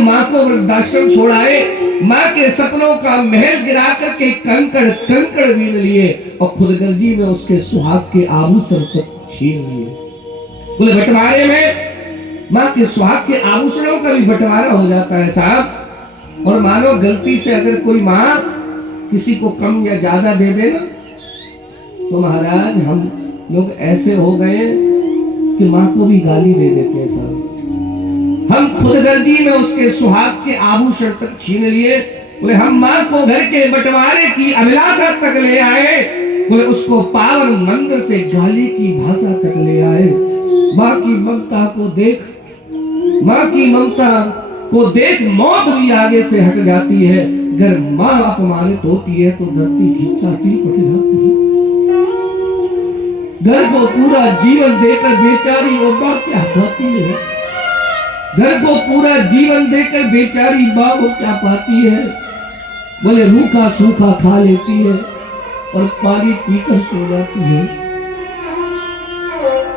माँ को वृद्धाश्रम छोड़ाए, माँ के सपनों का महल गिरा करके कंकड़ कंकड़ बीन लिए और खुदगर्जी में उसके सुहाग के आभूषण तक छीन लिए। बोले बंटवारे में माँ के सुहाग के आभूषणों का भी बंटवारा हो जाता है साहब। और मानो गलती से अगर कोई माँ किसी को कम या ज्यादा दे दे ना, तो महाराज हम लोग ऐसे हो गए कि माँ को भी गाली दे देते हैं साहब। हम खुदगर्जी में उसके सुहाग के आभूषण तक छीन लिए। बोले हम माँ को घर के बंटवारे की अभिलाषा तक ले आए। बोले उसको पावन मंत्र से गाली की भाषा तक ले आए। माँ की ममता को देख, माँ की ममता को देख मौत भी आगे से हट जाती है। अगर माँ अपमानित होती है तो धरती खिंचाती पट जाती है। घर को पूरा जीवन देकर बेचारी वो माँ क्या पाती है, घर को पूरा जीवन देकर बेचारी माँ वो क्या पाती है। बोले रूखा सूखा खा लेती है और पानी पीकर सो जाती है।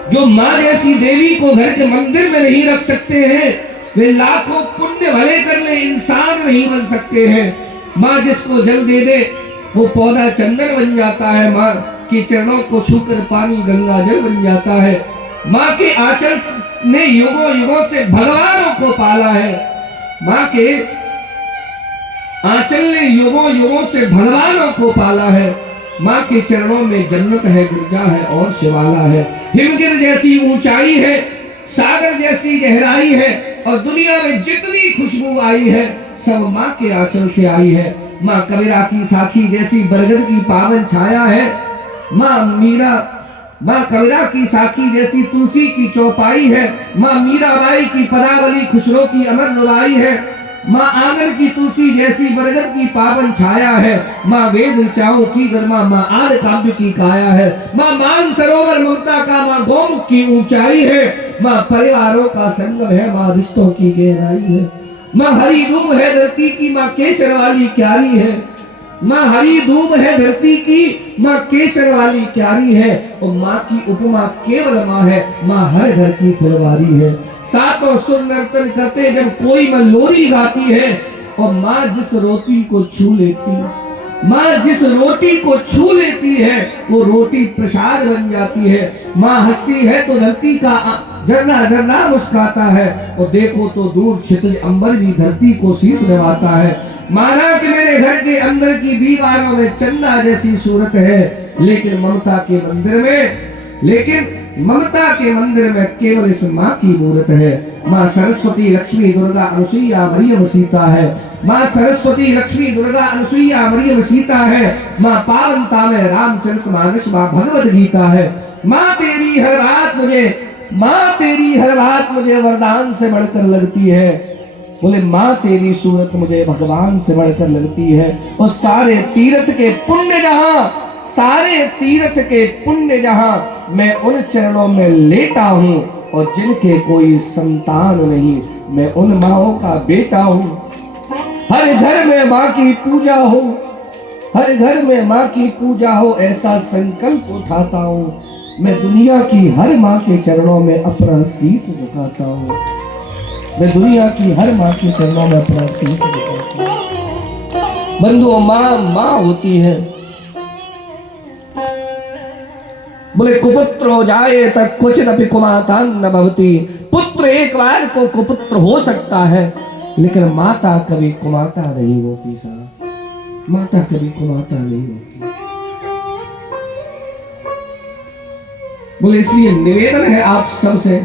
जो माँ जैसी देवी को घर के मंदिर में नहीं रख सकते हैं, वे लाखों पुण्य भले कर ले इंसान नहीं बन सकते हैं। माँ जिसको जल दे दे वो पौधा चंदन बन जाता है। माँ के चरणों को छूकर पानी गंगा जल बन जाता है। माँ के आंचल ने युगों युगों से भगवानों को पाला है। माँ के आंचल ने युगों युगों से भगवानों को पाला है। माँ के चरणों में जन्नत है, गिरजा है और शिवाला है। हिमगिर जैसी ऊंचाई है, सागर जैसी गहराई है और दुनिया में जितनी खुशबू आई है सब माँ के आंचल से आई है। माँ कबीरा की साखी जैसी बरगद की पावन छाया है। माँ कबीरा की साखी जैसी तुलसी की चौपाई है। माँ मीराबाई की पदावली खुशरो की अमर रुबाई है। माँ आंगन की तुलसी जैसी बरगद की पावन छाया है। माँ वेद ऋचाओं की गर्मा, माँ आद काव्य की काया है। माँ मान सरोवर ममता का, माँ गौमुख की ऊंचाई है। माँ परिवारों का संगम है, माँ रिश्तों की गहराई है। माँ हरी धूम है धरती की, माँ केसर वाली क्यारी है। माँ हरी धूम है धरती की, माँ केसर वाली क्यारी है। और माँ की उपमा केवल माँ है, माँ हर घर की फुलवारी है। सातों सुर नर्तन करते जब कोई माँ लोरी गाती है। और माँ जिस रोटी को छू लेती है, माँ जिस रोटी को छू लेती है वो रोटी प्रसाद बन जाती है। माँ हंसती है तो धरती का झरना झरना मुस्काता है। और देखो तो दूर क्षितिज अंबर भी धरती को शीश नवाता है। माना कि मेरे घर के अंदर की दीवारों में चंदा जैसी सूरत है, लेकिन ममता के मंदिर में केवल इस माँ की मूर्त है। माँ सरस्वती लक्ष्मी दुर्गा अनुसुईया मरियम सीता है। माँ सरस्वती लक्ष्मी दुर्गा अनुसुईया मरियम सीता है। माँ पावनता में रामचरितमानस, माँ भगवद गीता है। माँ तेरी हर बात मुझे वरदान से बढ़कर लगती है। बोले माँ तेरी सूरत मुझे भगवान से बढ़कर लगती है। और सारे तीर्थ के पुण्य जहां मैं उन चरणों में लेटा हूँ। और जिनके कोई संतान नहीं, मैं उन माँओं का बेटा हूँ। हर घर में माँ की पूजा हो, हर घर में माँ की पूजा हो, ऐसा संकल्प उठाता हूँ। मैं दुनिया की हर माँ के चरणों में अपना शीश झुकाता हूँ। मैं दुनिया की हर माँ के चरणों में अपना शीश झुकाता हूँ। बंधुओं, माँ होती है। बोले कुपुत्रो जाए तक कुचित अपि कुमातां न भवति। पुत्र एक बार को कुपुत्र हो सकता है, लेकिन माता कभी कुमाता नहीं होती साहब। माता कभी कुमाता नहीं होती। बोले इसलिए निवेदन है आप सबसे